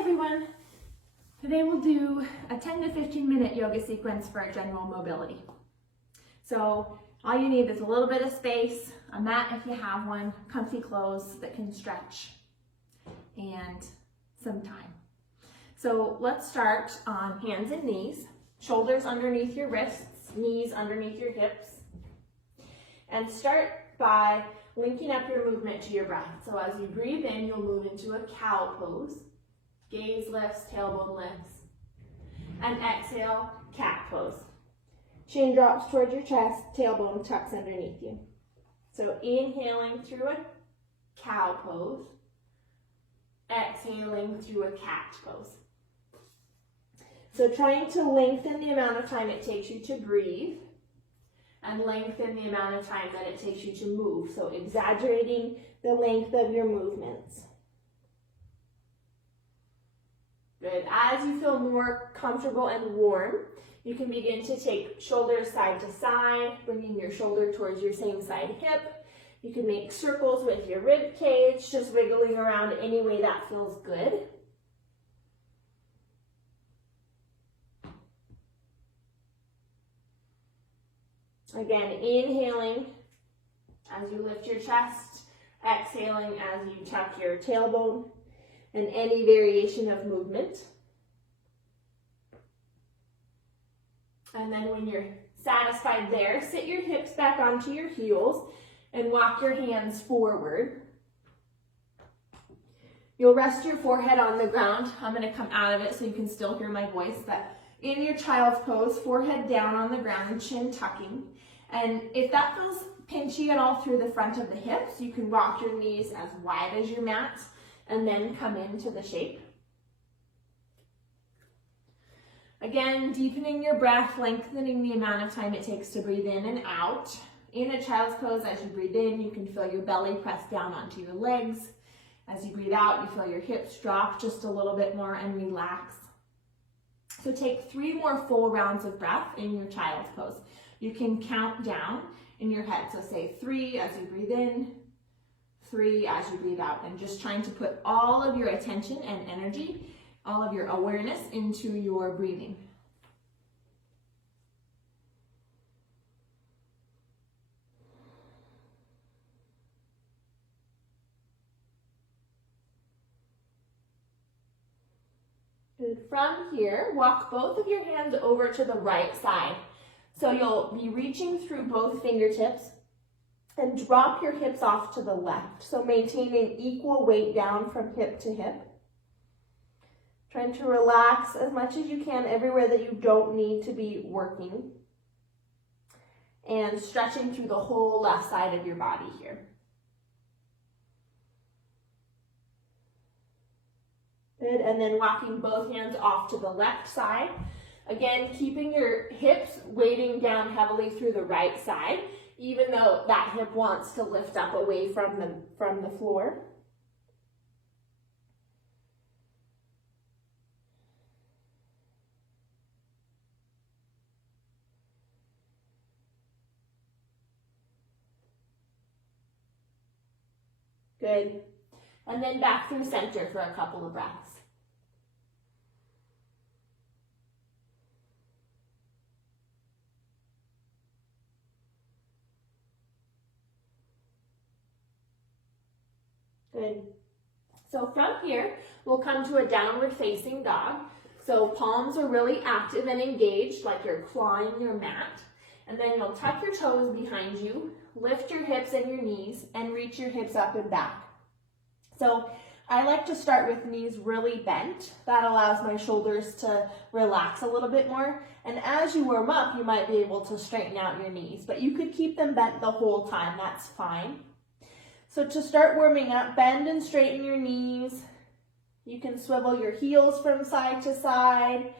everyone. Today we'll do a 10 to 15 minute yoga sequence for our general mobility. So all you need is a little bit of space, a mat if you have one, comfy clothes that can stretch, and some time. So let's start on hands and knees, shoulders underneath your wrists, knees underneath your hips, and start by linking up your movement to your breath. So as you breathe in, you'll move into a cow pose. Gaze lifts, tailbone lifts. And exhale, cat pose. Chin drops towards your chest, tailbone tucks underneath you. So inhaling through a cow pose, exhaling through a cat pose. So trying to lengthen the amount of time it takes you to breathe and lengthen the amount of time that it takes you to move. So exaggerating the length of your movements. Good. As you feel more comfortable and warm, you can begin to take shoulders side to side, bringing your shoulder towards your same side hip. You can make circles with your rib cage, just wiggling around any way that feels good. Again, inhaling as you lift your chest, exhaling as you tuck your tailbone, and any variation of movement. And then when you're satisfied there, sit your hips back onto your heels and walk your hands forward. You'll rest your forehead on the ground. I'm going to come out of it so you can still hear my voice. But in your child's pose, forehead down on the ground, chin tucking. And if that feels pinchy at all through the front of the hips, you can rock your knees as wide as your mat and then come into the shape. Again, deepening your breath, lengthening the amount of time it takes to breathe in and out. In a child's pose, as you breathe in, you can feel your belly press down onto your legs. As you breathe out, you feel your hips drop just a little bit more and relax. So take 3 more full rounds of breath in your child's pose. You can count down in your head. So say 3 as you breathe in, 3 as you breathe out, and just trying to put all of your attention and energy, all of your awareness into your breathing. Good. From here, walk both of your hands over to the right side. So you'll be reaching through both fingertips and drop your hips off to the left. So maintaining equal weight down from hip to hip. Trying to relax as much as you can everywhere that you don't need to be working. And stretching through the whole left side of your body here. Good, and then walking both hands off to the left side. Again, keeping your hips weighting down heavily through the right side, even though that hip wants to lift up away from the floor. Good. And then back through center for a couple of breaths. Good. So from here, we'll come to a downward facing dog. So palms are really active and engaged, like you're clawing your mat. And then you'll tuck your toes behind you, lift your hips and your knees, and reach your hips up and back. So I like to start with knees really bent. That allows my shoulders to relax a little bit more. And as you warm up, you might be able to straighten out your knees, but you could keep them bent the whole time, that's fine. So to start warming up, bend and straighten your knees. You can swivel your heels from side to side.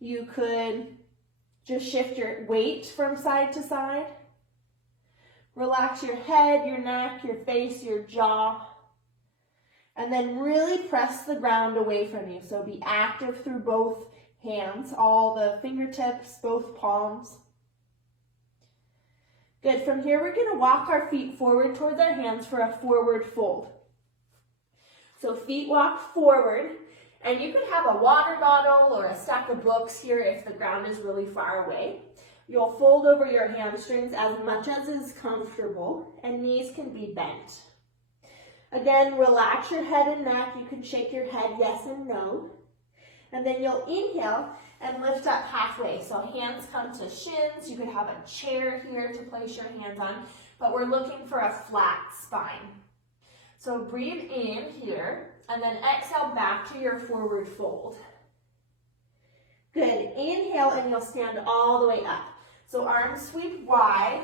You could just shift your weight from side to side. Relax your head, your neck, your face, your jaw. And then really press the ground away from you. So be active through both hands, all the fingertips, both palms. Good. From here, we're going to walk our feet forward towards our hands for a forward fold. So feet walk forward, And you could have a water bottle or a stack of books here if the ground is really far away. You'll fold over your hamstrings as much as is comfortable, and knees can be bent. Again, relax your head and neck. You can shake your head yes and no. And then you'll inhale and lift up halfway. So hands come to shins. You could have a chair here to place your hands on, but we're looking for a flat spine. So breathe in here, and then exhale back to your forward fold. Good. Inhale, and you'll stand all the way up. So arms sweep wide,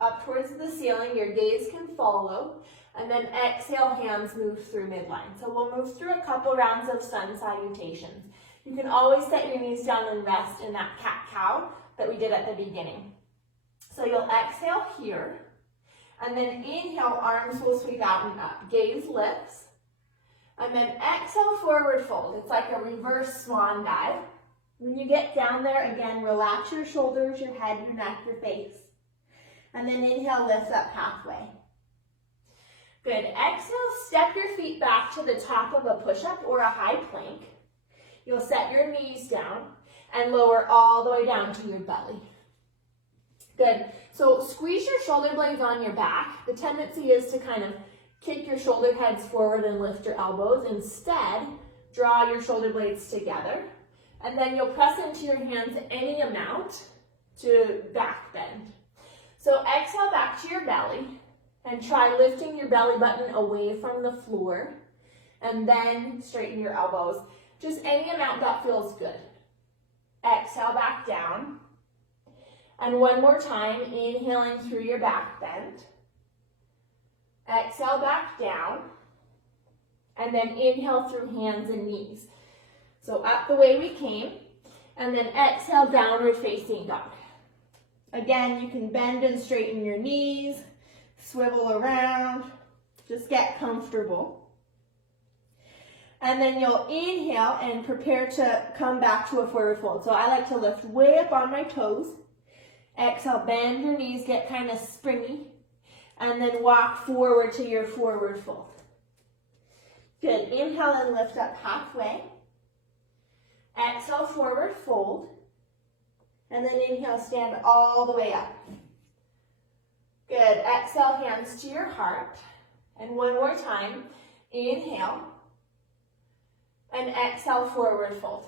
up towards the ceiling. Your gaze can follow. And then exhale, hands move through midline. So we'll move through a couple rounds of sun salutations. You can always set your knees down and rest in that cat-cow that we did at the beginning. So you'll exhale here. And then inhale, arms will sweep out and up. Gaze lifts. And then exhale, forward fold. It's like a reverse swan dive. When you get down there, again, relax your shoulders, your head, your neck, your face. And then inhale, lift up halfway. Good. Exhale, step your feet back to the top of a push-up or a high plank. You'll set your knees down and lower all the way down to your belly. Good. So squeeze your shoulder blades on your back. The tendency is to kind of kick your shoulder heads forward and lift your elbows. Instead, draw your shoulder blades together. And then you'll press into your hands any amount to back bend. So exhale back to your belly and try lifting your belly button away from the floor, and then straighten your elbows. Just any amount that feels good. Exhale back down. And one more time, inhaling through your back bend. Exhale back down. And then inhale through hands and knees. So up the way we came, and then exhale, downward facing dog. Again, you can bend and straighten your knees, swivel around, just get comfortable. And then you'll inhale and prepare to come back to a forward fold. So I like to lift way up on my toes. Exhale, bend your knees, get kind of springy, and then walk forward to your forward fold. Good. Inhale and lift up halfway. Exhale, forward fold. And then inhale, stand all the way up. Good. Exhale, hands to your heart. And one more time. Inhale. And exhale, forward fold.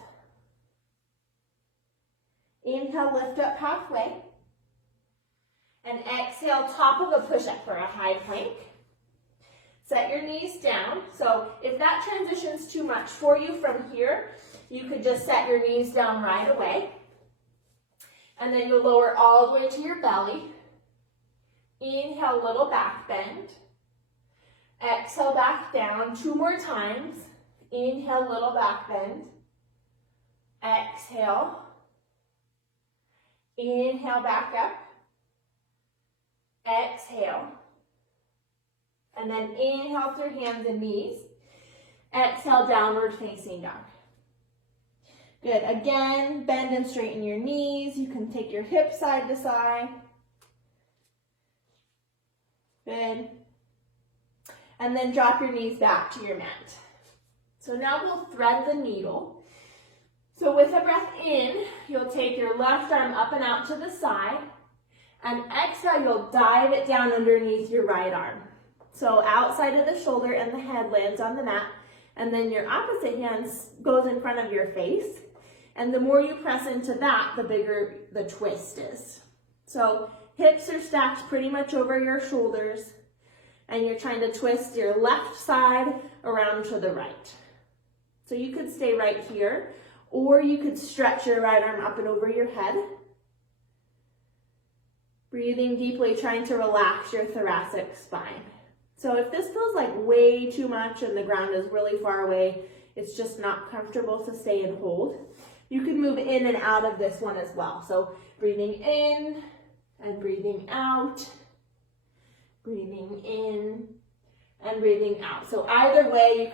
Inhale, lift up halfway. And exhale, top of a push-up for a high plank. Set your knees down. So if that transitions too much for you from here, you could just set your knees down right away. And then you'll lower all the way to your belly. Inhale, little back bend. Exhale, back down. 2 more times. Inhale, little back bend. Exhale. Inhale, back up. Exhale. And then inhale through hands and knees. Exhale, downward facing dog. Good. Again, bend and straighten your knees. You can take your hips side to side. Good. And then drop your knees back to your mat. So now we'll thread the needle. So with a breath in, you'll take your left arm up and out to the side. And exhale, you'll dive it down underneath your right arm. So outside of the shoulder and the head lands on the mat. And then your opposite hand goes in front of your face. And the more you press into that, the bigger the twist is. So hips are stacked pretty much over your shoulders. And you're trying to twist your left side around to the right. So you could stay right here, or you could stretch your right arm up and over your head. Breathing deeply, trying to relax your thoracic spine. So if this feels like way too much and the ground is really far away, it's just not comfortable to stay and hold, you can move in and out of this one as well. So breathing in and breathing out, breathing in and breathing out. So either way,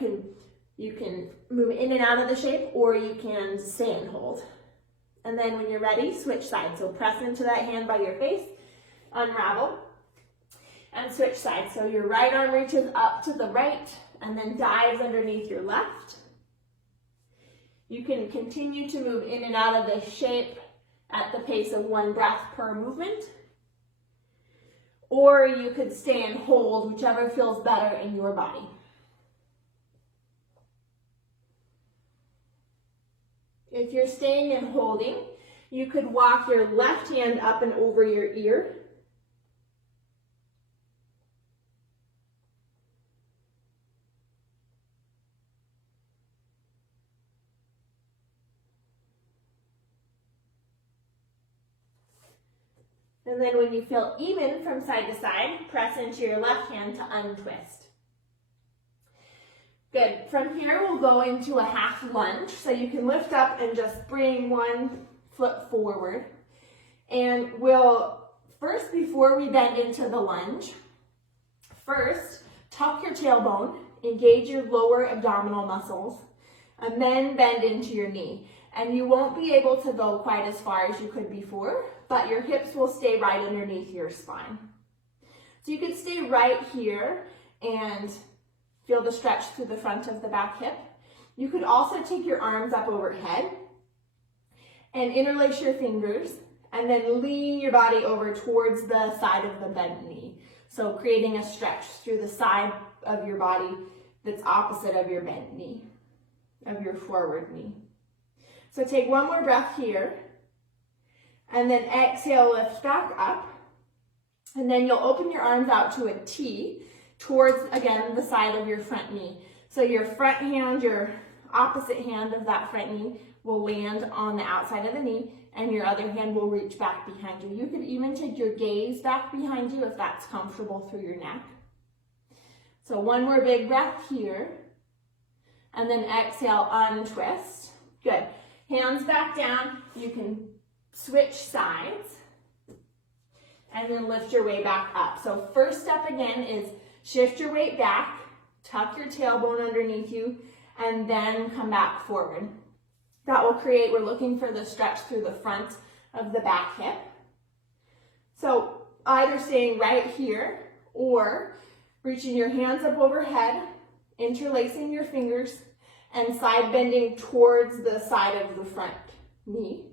you can move in and out of the shape, or you can stay and hold. And then when you're ready, switch sides. So press into that hand by your face, unravel, and switch sides. So your right arm reaches up to the right and then dives underneath your left. You can continue to move in and out of this shape at the pace of 1 breath per movement. Or you could stay and hold, whichever feels better in your body. If you're staying and holding, you could walk your left hand up and over your ear. And then when you feel even from side to side, press into your left hand to untwist. Good. From here, we'll go into a half lunge. So you can lift up and just bring 1 foot forward. And we'll, first, before we bend into the lunge, first, tuck your tailbone, engage your lower abdominal muscles, and then bend into your knee. And you won't be able to go quite as far as you could before, but your hips will stay right underneath your spine. So you could stay right here and feel the stretch through the front of the back hip. You could also take your arms up overhead and interlace your fingers and then lean your body over towards the side of the bent knee. So creating a stretch through the side of your body that's opposite of your bent knee, of your forward knee. So take 1 more breath here, and then exhale, lift back up, and then you'll open your arms out to a T towards, again, the side of your front knee. So your front hand, your opposite hand of that front knee will land on the outside of the knee, and your other hand will reach back behind you. You could even take your gaze back behind you if that's comfortable through your neck. So 1 more big breath here, and then exhale, untwist. Good. Hands back down. You can switch sides and then lift your way back up. So first step again is shift your weight back, tuck your tailbone underneath you, and then come back forward. That will create, we're looking for the stretch through the front of the back hip. So either staying right here or reaching your hands up overhead, interlacing your fingers, and side bending towards the side of the front knee.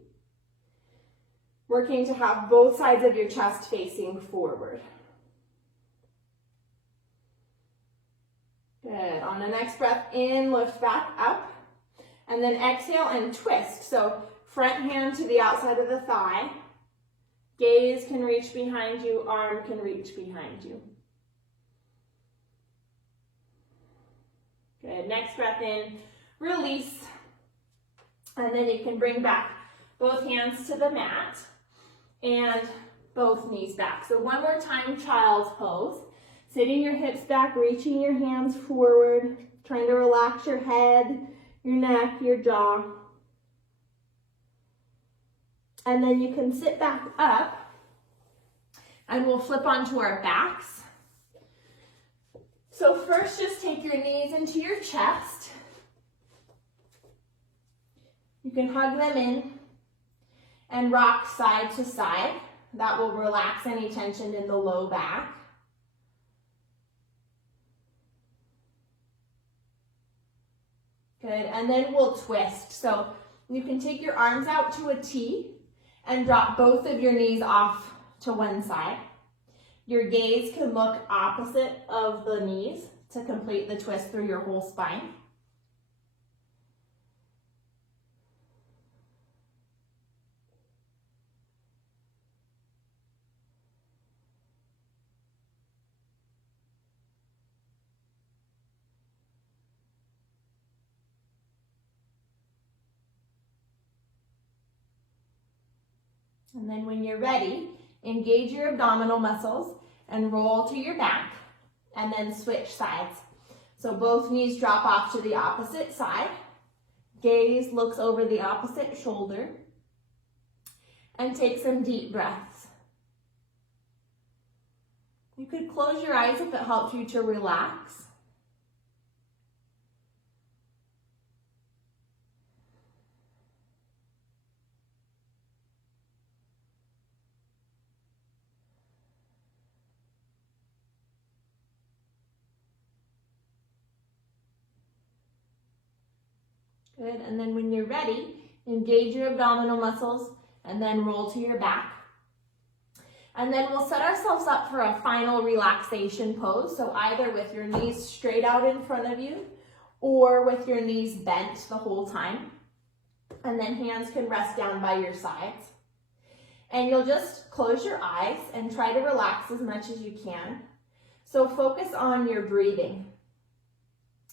Working to have both sides of your chest facing forward. Good. On the next breath in, lift back up. And then exhale and twist. So front hand to the outside of the thigh. Gaze can reach behind you, arm can reach behind you. Good. Next breath in, release. And then you can bring back both hands to the mat and both knees back. So 1 more time, child's pose. Sitting your hips back, reaching your hands forward, trying to relax your head, your neck, your jaw. And then you can sit back up and we'll flip onto our backs. So first, just take your knees into your chest. You can hug them in and rock side to side. That will relax any tension in the low back. Good, and then we'll twist. So you can take your arms out to a T and drop both of your knees off to one side. Your gaze can look opposite of the knees to complete the twist through your whole spine. And then when you're ready, engage your abdominal muscles and roll to your back and then switch sides. So both knees drop off to the opposite side. Gaze looks over the opposite shoulder. And take some deep breaths. You could close your eyes if it helps you to relax. Good, and then when you're ready, engage your abdominal muscles and then roll to your back. And then we'll set ourselves up for a final relaxation pose. So either with your knees straight out in front of you or with your knees bent the whole time. And then hands can rest down by your sides. And you'll just close your eyes and try to relax as much as you can. So focus on your breathing.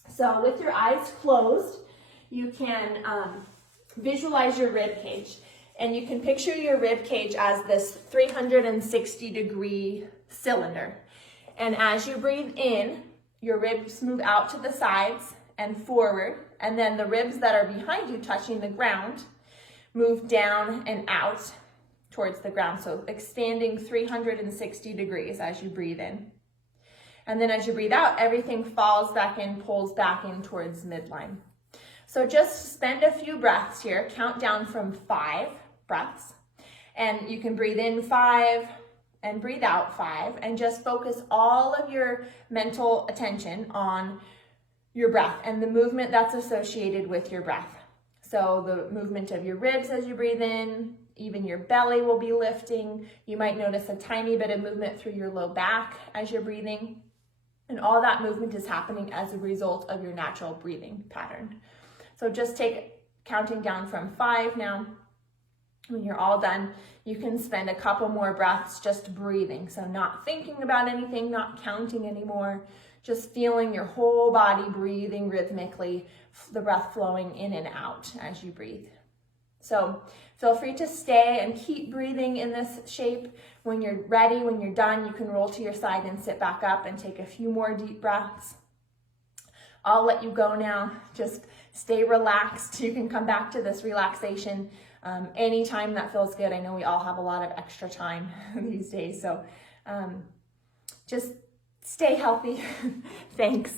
So with your eyes closed, you can visualize your rib cage. And you can picture your rib cage as this 360-degree cylinder. And as you breathe in, your ribs move out to the sides and forward. And then the ribs that are behind you touching the ground move down and out towards the ground. So expanding 360 degrees as you breathe in. And then as you breathe out, everything falls back in, pulls back in towards midline. So just spend a few breaths here. Count down from 5 breaths. And you can breathe in 5 and breathe out 5. And just focus all of your mental attention on your breath and the movement that's associated with your breath. So the movement of your ribs as you breathe in, even your belly will be lifting. You might notice a tiny bit of movement through your low back as you're breathing. And all that movement is happening as a result of your natural breathing pattern. So just take counting down from 5 now. When you're all done, you can spend a couple more breaths just breathing. So not thinking about anything, not counting anymore, just feeling your whole body breathing rhythmically, the breath flowing in and out as you breathe. So feel free to stay and keep breathing in this shape. When you're ready, when you're done, you can roll to your side and sit back up and take a few more deep breaths. I'll let you go now. Just stay relaxed. You can come back to this relaxation anytime that feels good. I know we all have a lot of extra time these days, so just stay healthy. Thanks.